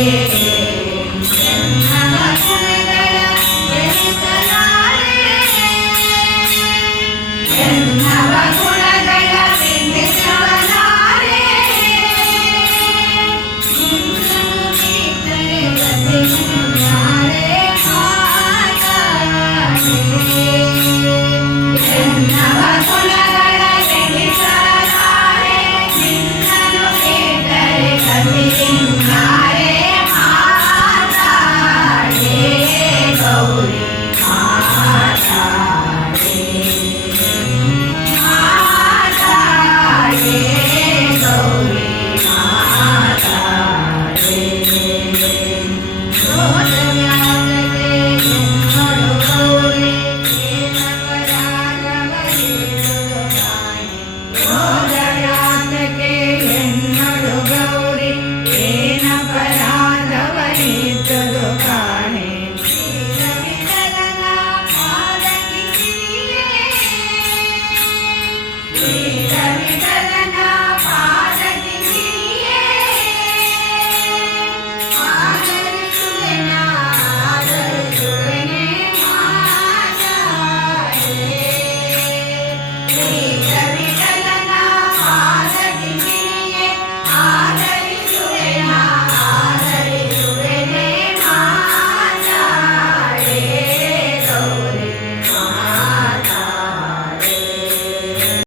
Yeah. 아